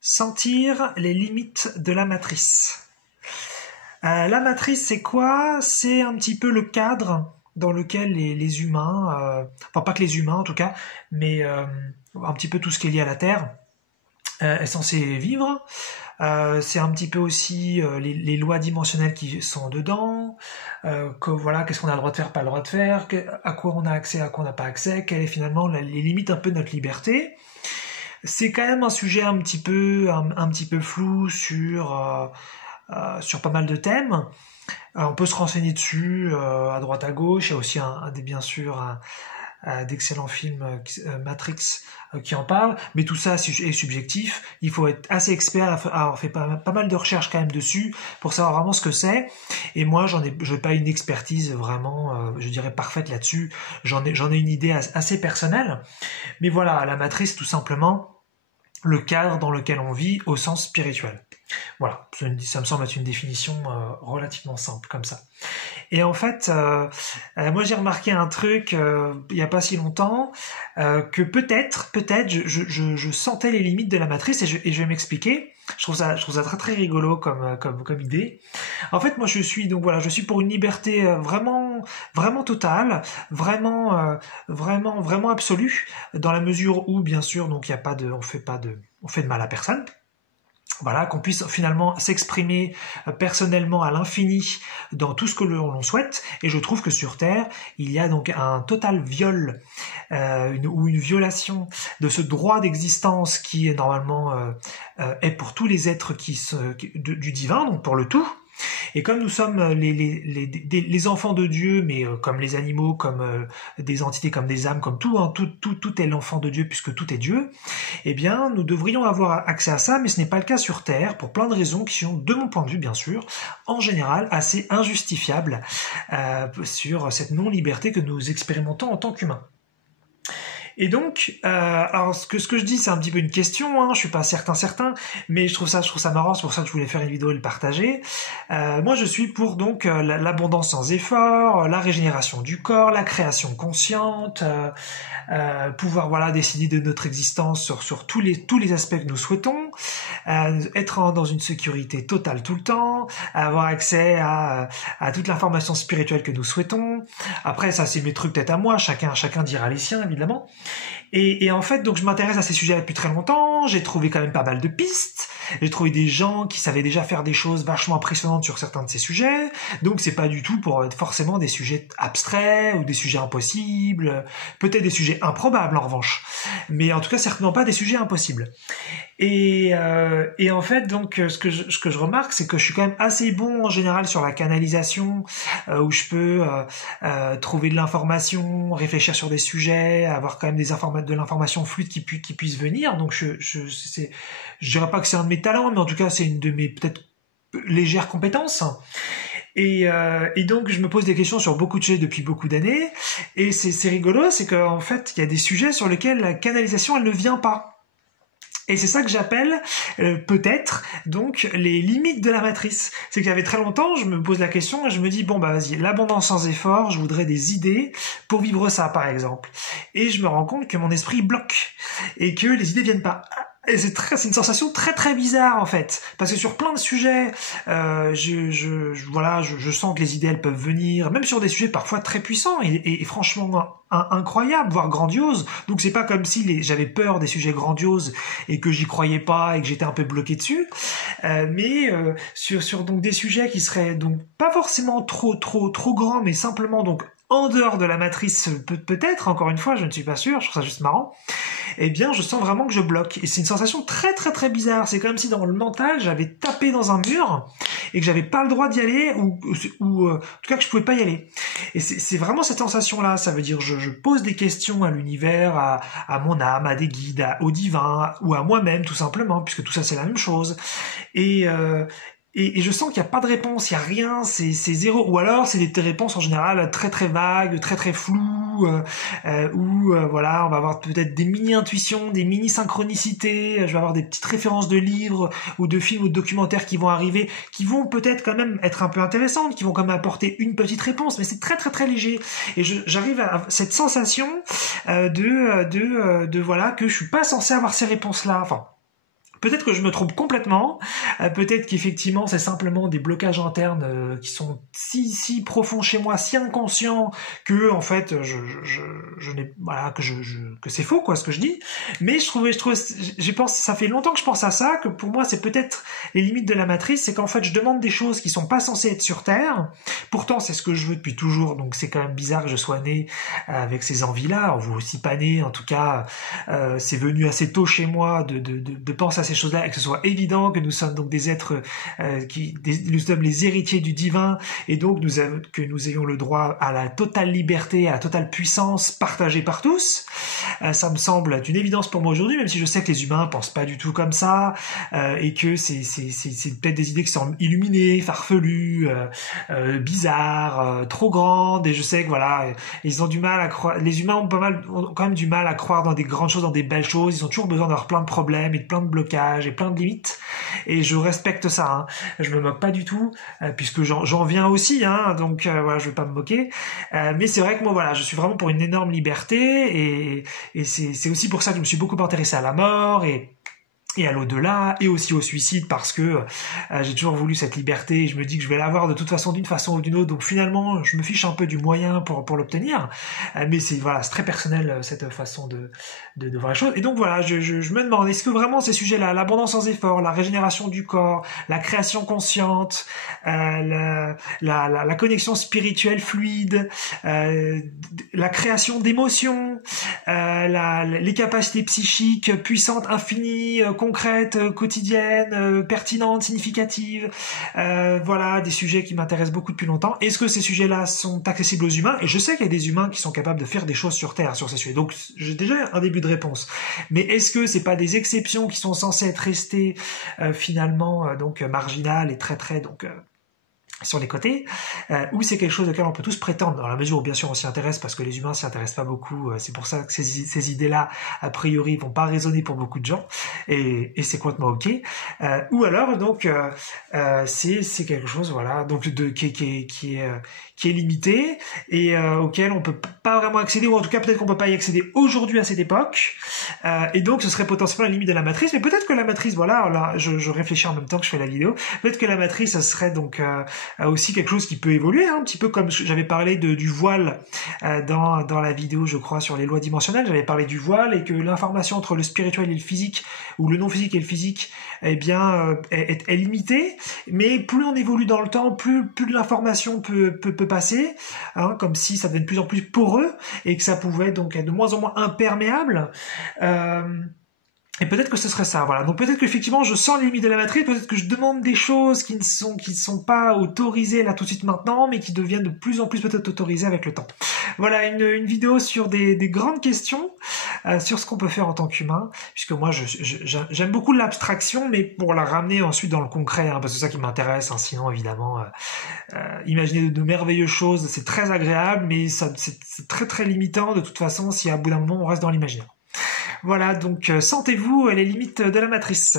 Sentir les limites de la matrice. La matrice, c'est quoi? C'est un petit peu le cadre dans lequel les humains, enfin pas que les humains en tout cas, mais un petit peu tout ce qui est lié à la Terre, est censé vivre. C'est un petit peu aussi les lois dimensionnelles qui sont dedans, voilà, qu'est-ce qu'on a le droit de faire, pas le droit de faire, à quoi on a accès, à quoi on n'a pas accès, quelles est finalement les limites un peu de notre liberté. C'est quand même un sujet un petit peu flou sur pas mal de thèmes. On peut se renseigner dessus à droite à gauche. Il y a aussi bien sûr d'excellents films Matrix qui en parlent, mais tout ça est subjectif. Il faut être assez expert, avoir fait pas mal de recherches quand même dessus pour savoir vraiment ce que c'est. Et moi, je n'ai pas une expertise vraiment, je dirais parfaite là-dessus. J'en ai une idée assez personnelle. Mais voilà, la matrice, tout simplement, le cadre dans lequel on vit au sens spirituel. Voilà, ça me semble être une définition relativement simple comme ça. Et en fait, moi j'ai remarqué un truc il n'y a pas si longtemps, que peut-être, je sentais les limites de la matrice et je vais m'expliquer. Je trouve ça très très rigolo comme idée. En fait, moi je suis pour une liberté vraiment totale, vraiment absolue, dans la mesure où bien sûr donc il y a pas de, on fait de mal à personne. Voilà, qu'on puisse finalement s'exprimer personnellement à l'infini dans tout ce que l'on souhaite. Et je trouve que sur Terre, il y a donc un total viol ou une violation de ce droit d'existence qui est normalement est pour tous les êtres du divin, donc pour le tout. Et comme nous sommes les enfants de Dieu, mais comme les animaux, comme des entités, comme des âmes, comme tout, hein, tout est l'enfant de Dieu puisque tout est Dieu, eh bien, nous devrions avoir accès à ça, mais ce n'est pas le cas sur Terre, pour plein de raisons qui sont, de mon point de vue, bien sûr, en général, assez injustifiables sur cette non-liberté que nous expérimentons en tant qu'humains. Et donc, alors ce que je dis, c'est un petit peu une question, hein, je suis pas certain, mais je trouve ça marrant, c'est pour ça que je voulais faire une vidéo et le partager. Moi, je suis pour donc l'abondance sans effort, la régénération du corps, la création consciente, pouvoir voilà décider de notre existence sur tous les aspects que nous souhaitons, être dans une sécurité totale tout le temps, avoir accès à toute l'information spirituelle que nous souhaitons. Après, ça c'est mes trucs peut-être à moi, chacun dira les siens évidemment. Et en fait, donc je m'intéresse à ces sujets depuis très longtemps, j'ai trouvé quand même pas mal de pistes, j'ai trouvé des gens qui savaient déjà faire des choses vachement impressionnantes sur certains de ces sujets, donc c'est pas du tout pour être forcément des sujets abstraits ou des sujets impossibles, peut-être des sujets improbables en revanche, mais en tout cas certainement pas des sujets impossibles. Et en fait, donc, ce que je remarque, c'est que je suis quand même assez bon en général sur la canalisation, où je peux trouver de l'information, réfléchir sur des sujets, avoir quand même de l'information fluide qui puisse venir. Donc, je dirais pas que c'est un de mes talents, mais en tout cas, c'est une de mes peut-être légères compétences. Et donc, je me pose des questions sur beaucoup de sujets depuis beaucoup d'années. Et c'est rigolo, c'est qu'en fait, il y a des sujets sur lesquels la canalisation, elle ne vient pas. Et c'est ça que j'appelle peut-être donc les limites de la matrice. C'est qu'il y avait très longtemps, je me pose la question et je me dis bon bah vas-y, l'abondance sans effort, je voudrais des idées pour vivre ça par exemple. Et je me rends compte que mon esprit bloque et que les idées viennent pas. Et c'est une sensation très très bizarre en fait, parce que sur plein de sujets, je sens que les idées elles peuvent venir, même sur des sujets parfois très puissants et franchement incroyables, voire grandioses. Donc c'est pas comme si j'avais peur des sujets grandioses et que j'y croyais pas et que j'étais un peu bloqué dessus, mais sur donc des sujets qui seraient donc pas forcément trop grands, mais simplement donc en dehors de la matrice, peut-être, encore une fois, je ne suis pas sûr, je trouve ça juste marrant, eh bien, je sens vraiment que je bloque. Et c'est une sensation très très très bizarre. C'est comme si dans le mental, j'avais tapé dans un mur et que j'avais pas le droit d'y aller ou en tout cas que je pouvais pas y aller. Et c'est vraiment cette sensation-là. Ça veut dire je pose des questions à l'univers, à mon âme, à des guides, au divin ou à moi-même tout simplement, puisque tout ça c'est la même chose. Et je sens qu'il n'y a pas de réponse, il n'y a rien, c'est zéro. Ou alors c'est des réponses en général très très vagues, très très floues, voilà, on va avoir peut-être des mini-intuitions, des mini-synchronicités, je vais avoir des petites références de livres ou de films ou de documentaires qui vont arriver, qui vont peut-être quand même être un peu intéressantes, qui vont quand même apporter une petite réponse, mais c'est très très très léger. Et j'arrive à cette sensation de voilà, que je suis pas censé avoir ces réponses-là, enfin... Peut-être que je me trompe complètement, peut-être qu'effectivement c'est simplement des blocages internes qui sont si profonds chez moi, si inconscients que en fait je n'ai voilà que c'est faux quoi ce que je dis. Mais j'ai pensé, ça fait longtemps que je pense à ça, que pour moi c'est peut-être les limites de la matrice, c'est qu'en fait je demande des choses qui sont pas censées être sur Terre. Pourtant c'est ce que je veux depuis toujours, donc c'est quand même bizarre que je sois né avec ces envies-là. Vous aussi pas né, en tout cas c'est venu assez tôt chez moi de penser à ces choses-là et que ce soit évident que nous sommes donc des êtres nous sommes les héritiers du divin et donc que nous ayons le droit à la totale liberté, à la totale puissance partagée par tous. Ça me semble être une évidence pour moi aujourd'hui, même si je sais que les humains pensent pas du tout comme ça et que c'est peut-être des idées qui sont illuminées, farfelues, bizarres, trop grandes, et je sais que voilà, ils ont du mal à croire, les humains ont quand même du mal à croire dans des grandes choses, dans des belles choses, ils ont toujours besoin d'avoir plein de problèmes et de plein de blocages et plein de limites, et je respecte ça, hein. Je me moque pas du tout, puisque j'en viens aussi, hein, donc voilà, je vais pas me moquer, mais c'est vrai que moi voilà, je suis vraiment pour une énorme liberté, et c'est aussi pour ça que je me suis beaucoup intéressé à la mort et à l'au-delà, et aussi au suicide, parce que j'ai toujours voulu cette liberté, et je me dis que je vais l'avoir de toute façon, d'une façon ou d'une autre, donc finalement je me fiche un peu du moyen pour l'obtenir, mais c'est très personnel cette façon de voir les choses, et donc voilà, je me demande, est-ce que vraiment ces sujets-là, l'abondance sans effort, la régénération du corps, la création consciente, la connexion spirituelle fluide, la création d'émotions, les capacités psychiques puissantes, infinies, concrètes, quotidiennes, pertinentes, significatives, voilà, des sujets qui m'intéressent beaucoup depuis longtemps. Est-ce que ces sujets-là sont accessibles aux humains? Et je sais qu'il y a des humains qui sont capables de faire des choses sur Terre sur ces sujets, donc j'ai déjà un début de réponse. Mais est-ce que c'est pas des exceptions qui sont censées être restées finalement donc marginales et très donc sur les côtés, ou c'est quelque chose auquel on peut tous prétendre, dans la mesure où bien sûr on s'y intéresse, parce que les humains s'y intéressent pas beaucoup, c'est pour ça que ces idées-là, a priori, vont pas résonner pour beaucoup de gens, et c'est complètement ok, ou alors donc c'est quelque chose, voilà, donc qui est limité, et auquel on peut pas vraiment accéder, ou en tout cas peut-être qu'on peut pas y accéder aujourd'hui à cette époque, et donc ce serait potentiellement la limite de la matrice, mais peut-être que la matrice, voilà, là, je réfléchis en même temps que je fais la vidéo, peut-être que la matrice, ça serait donc aussi quelque chose qui peut évoluer, hein, un petit peu comme j'avais parlé du voile dans la vidéo, je crois, sur les lois dimensionnelles, j'avais parlé du voile, et que l'information entre le spirituel et le physique, ou le non physique et le physique, eh bien, est limitée, mais plus on évolue dans le temps, plus de l'information peut passer, hein, comme si ça devenait de plus en plus poreux, et que ça pouvait donc être de moins en moins imperméable, et peut-être que ce serait ça, voilà. Donc peut-être qu'effectivement je sens les limites de la matrice, peut-être que je demande des choses qui ne sont pas autorisées là tout de suite maintenant, mais qui deviennent de plus en plus peut-être autorisées avec le temps. Voilà, une vidéo sur des grandes questions, sur ce qu'on peut faire en tant qu'humain, puisque moi j'aime beaucoup l'abstraction, mais pour la ramener ensuite dans le concret, hein, parce que c'est ça qui m'intéresse, hein, sinon évidemment, imaginer de merveilleuses choses, c'est très agréable, mais c'est très limitant de toute façon si à bout d'un moment on reste dans l'imaginaire. Voilà, donc sentez-vous les limites de la matrice.